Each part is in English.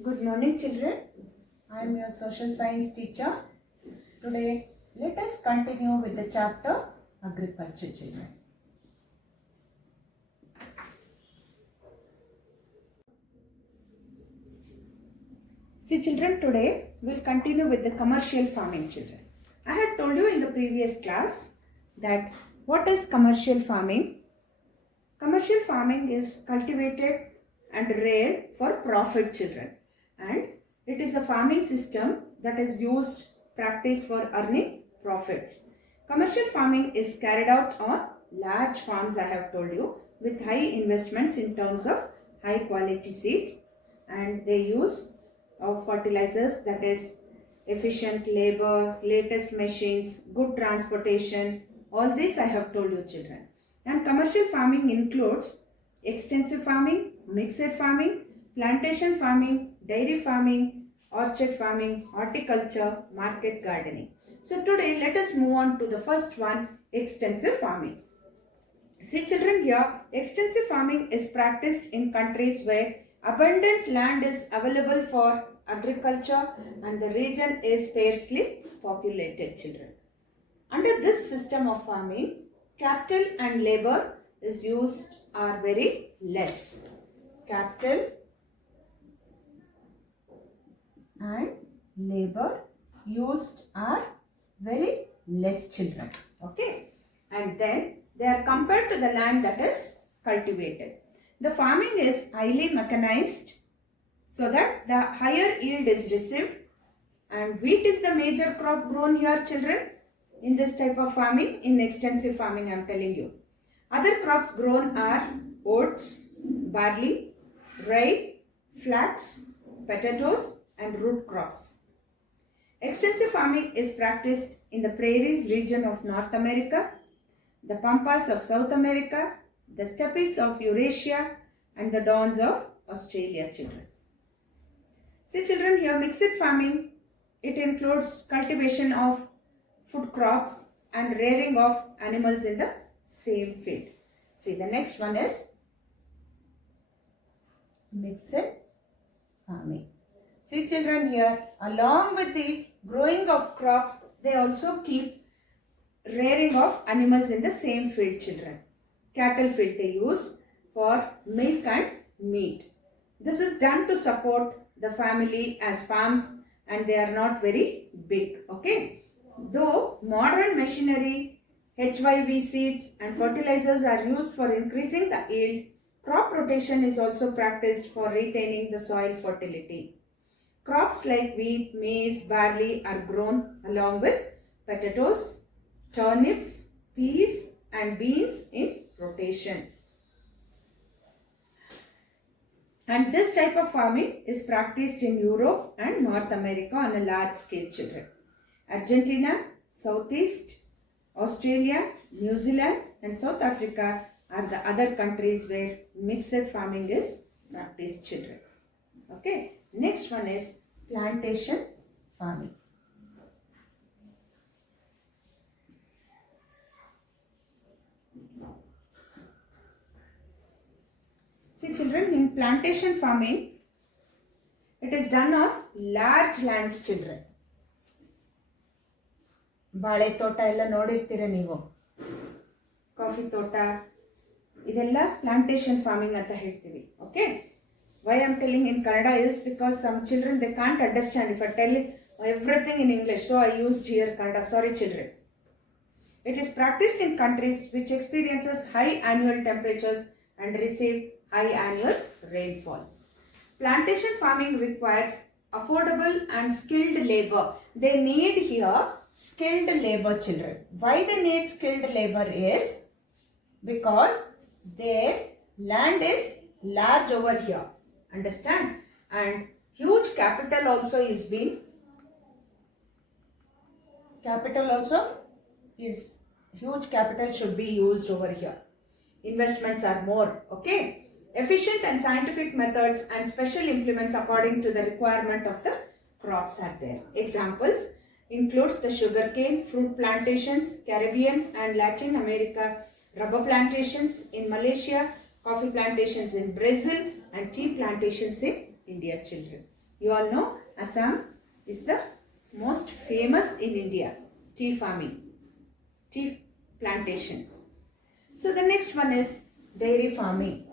Good morning, children. I am your social science teacher. Today, let us continue with the chapter Agriculture, children. See, children, today we will continue with the commercial farming, children. I had told you in the previous class that what is commercial farming? Commercial farming is cultivated and reared for profit, children, and it is a farming system that is used practice for earning profits. Commercial farming is carried out on large farms, I have told you, with high investments in terms of high quality seeds, and they use of fertilizers, that is efficient labor, latest machines, good transportation. All this I have told you, children. And commercial farming includes extensive farming, mixed farming, plantation farming, dairy farming, orchard farming, horticulture, market gardening. So today let us move on to the first one, extensive farming. See, children, here extensive farming is practiced in countries where abundant land is available for agriculture and the region is sparsely populated, children. Under this system of farming, capital and labor is used are very less. Capital and labor used are very less, children. Okay. And then they are compared to the land that is cultivated. The farming is highly mechanized so that the higher yield is received, and wheat is the major crop grown here, children, in this type of farming. In extensive farming, I am telling you. Other crops grown are oats, barley, rye, flax, potatoes and root crops. Extensive farming is practiced in the prairies region of North America, the pampas of South America, the steppes of Eurasia and the downs of Australia, children. See, children, here mixed farming, it includes cultivation of food crops and rearing of animals in the same field. See, the next one is mixed farming. See, children, here along with the growing of crops, they also keep rearing of animals in the same field, children. Cattle field they use for milk and meat. This is done to support the family as farms, and they are not very big. Okay. Though modern machinery, HYV seeds and fertilizers are used for increasing the yield, crop rotation is also practiced for retaining the soil fertility. Crops like wheat, maize, barley are grown along with potatoes, turnips, peas and beans in rotation. And this type of farming is practiced in Europe and North America on a large scale, children. Argentina, Southeast, Australia, New Zealand and South Africa are the other countries where mixed farming is practiced, children. Okay. Next one is plantation farming. See, children, in plantation farming, it is done on large lands, children. ಬಾಳೆ ತೋಟ ಎಲ್ಲ ನೋಡಿರ್ತೀರ ನೀವು, coffee ತೋಟ, ಇದೆಲ್ಲ plantation farming ಅಂತ ಹೇಳ್ತೀವಿ. Okay. Why I am telling in Kannada is because some children they can't understand if I tell everything in English, so I used here Kannada. Sorry, children. It is practiced in countries which experiences high annual temperatures and receive high annual rainfall. Plantation farming requires affordable and skilled labor. They need here skilled labor, children. Why they need skilled labor is because their land is large over here. Understand? And huge capital also is being huge capital should be used over here. Investments are more. Okay. Efficient and scientific methods and special implements according to the requirement of the crops are there. Examples includes the sugarcane, fruit plantations, Caribbean and Latin America, rubber plantations in Malaysia, coffee plantations in Brazil and tea plantations in India, children. You all know Assam is the most famous in India, tea farming, tea plantation. So the next one is dairy farming.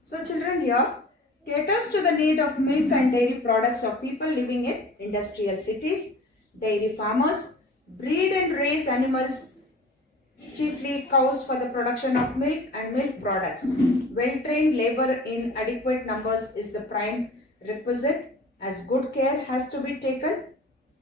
So children, here caters to the need of milk and dairy products of people living in industrial cities. Dairy farmers breed and raise animals, chiefly cows, for the production of milk and milk products. Well-trained labor in adequate numbers is the prime requisite, as good care has to be taken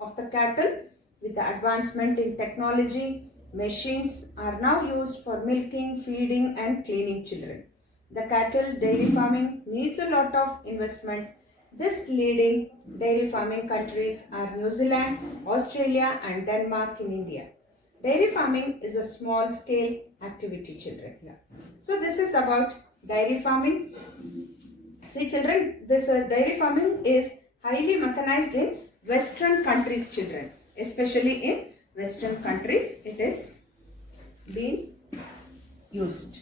of the cattle. With the advancement in technology, machines are now used for milking, feeding and cleaning children. The cattle dairy farming needs a lot of investment. This leading dairy farming countries are New Zealand, Australia and Denmark in India. Dairy farming is a small scale activity, children. So this is about dairy farming. See children, this dairy farming is highly mechanized in Western countries, children. Especially in Western countries it is being used.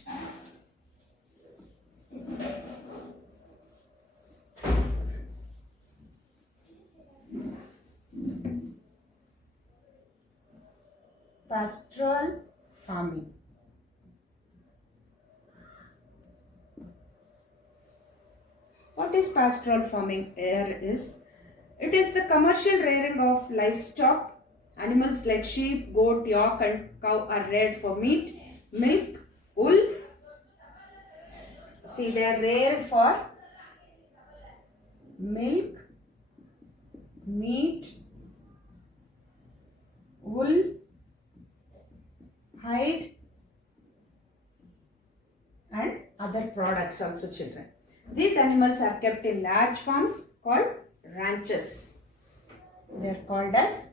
Pastoral farming. What is pastoral farming? It is the commercial rearing of livestock. Animals like sheep, goat, yak and cow are reared for meat, milk, wool. See, they are reared for milk, meat, wool, hide and other products also, children. These animals are kept in large farms called ranches. They are called as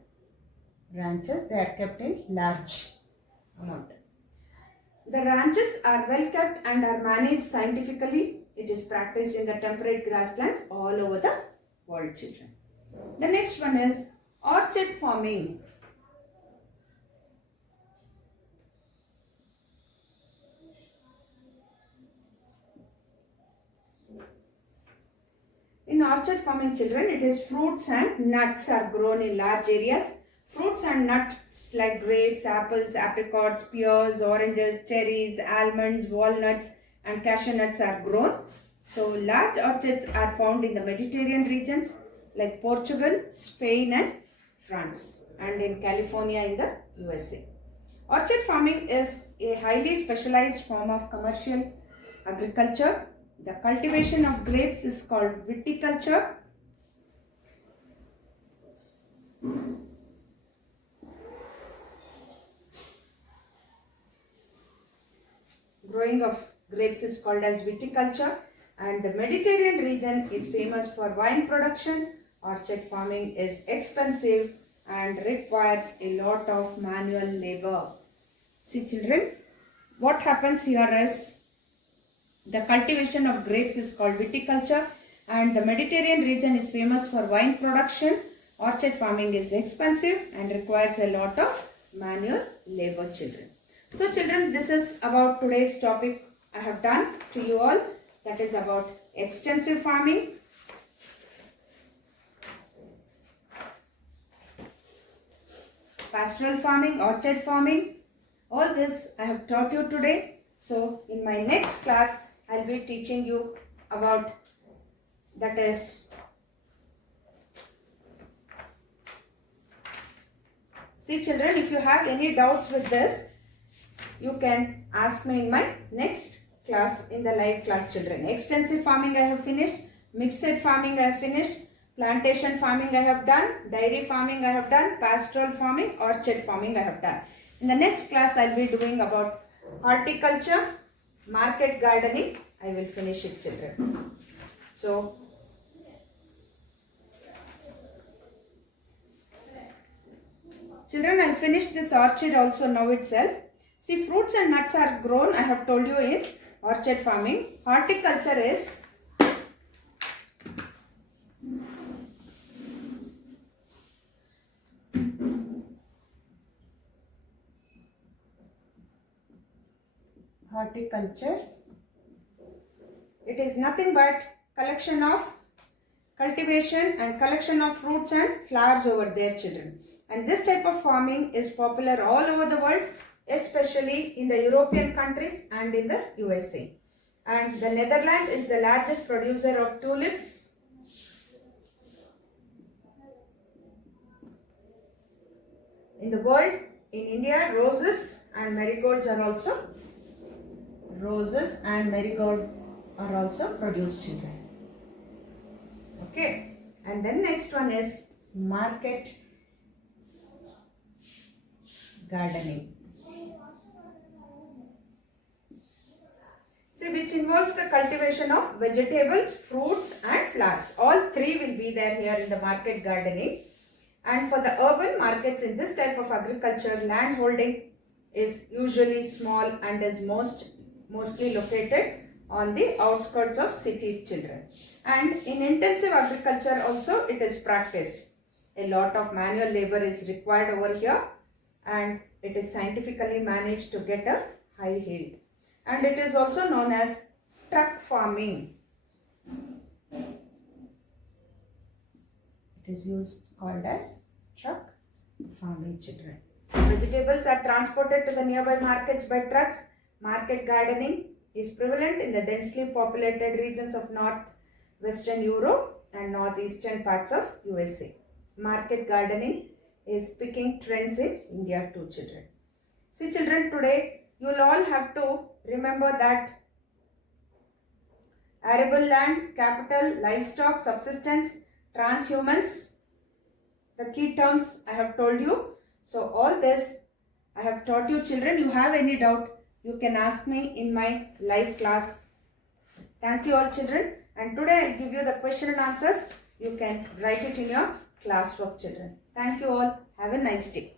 ranches. They are kept in large amount. The ranches are well kept and are managed scientifically. It is practiced in the temperate grasslands all over the world, children. The next one is orchard farming. In orchard farming, children, it is fruits and nuts are grown in large areas. Fruits and nuts like grapes, apples, apricots, pears, oranges, cherries, almonds, walnuts and cashew nuts are grown. So large orchards are found in the Mediterranean regions like Portugal, Spain and France, and in California in the USA. Orchard farming is a highly specialized form of commercial agriculture. The cultivation of grapes is called viticulture. Growing of grapes is called as viticulture, and the Mediterranean region is famous for wine production. Orchard farming is expensive and requires a lot of manual labor. See children, what happens here is the cultivation of grapes is called viticulture, and the Mediterranean region is famous for wine production. Orchard farming is expensive and requires a lot of manual labor, children. So children, this is about today's topic I have done to you all. That is about extensive farming, pastoral farming, orchard farming. All this I have taught you today. So in my next class, I will be teaching you about, that is, see children, if you have any doubts with this, you can ask me in my next class, in the live class, children. Extensive farming I have finished, mixed farming I have finished, plantation farming I have done, dairy farming I have done, pastoral farming, orchard farming I have done. In the next class, I will be doing about horticulture, market gardening. I will finish it, children. So, children, I finished this orchard also now itself. See, fruits and nuts are grown, I have told you, in orchard farming. Horticulture is Horticulture. It is nothing but collection of cultivation and collection of fruits and flowers over there, children. And this type of farming is popular all over the world, especially in the European countries and in the USA. And the Netherlands is the largest producer of tulips. In the world, in India, roses and marigolds are also produced, children. Okay, and then next one is market gardening. See, which involves the cultivation of vegetables, fruits and flowers. All three will be there here in the market gardening. And for the urban markets, in this type of agriculture, land holding is usually small and is mostly located on the outskirts of cities, children. And in intensive agriculture also it is practiced. A lot of manual labor is required over here, and it is scientifically managed to get a high yield. And it is also known as truck farming. It is called as truck farming, children. Vegetables are transported to the nearby markets by trucks. Market gardening is prevalent in the densely populated regions of northwestern Europe and northeastern parts of USA. Market gardening is picking trends in India too, children. See, children, today you will all have to remember that arable land, capital, livestock, subsistence, transhumance, the key terms I have told you. So all this I have taught you, children. You have any doubt, you can ask me in my live class. Thank you all, children. And today I will give you the question and answers. You can write it in your classwork, children. Thank you all. Have a nice day.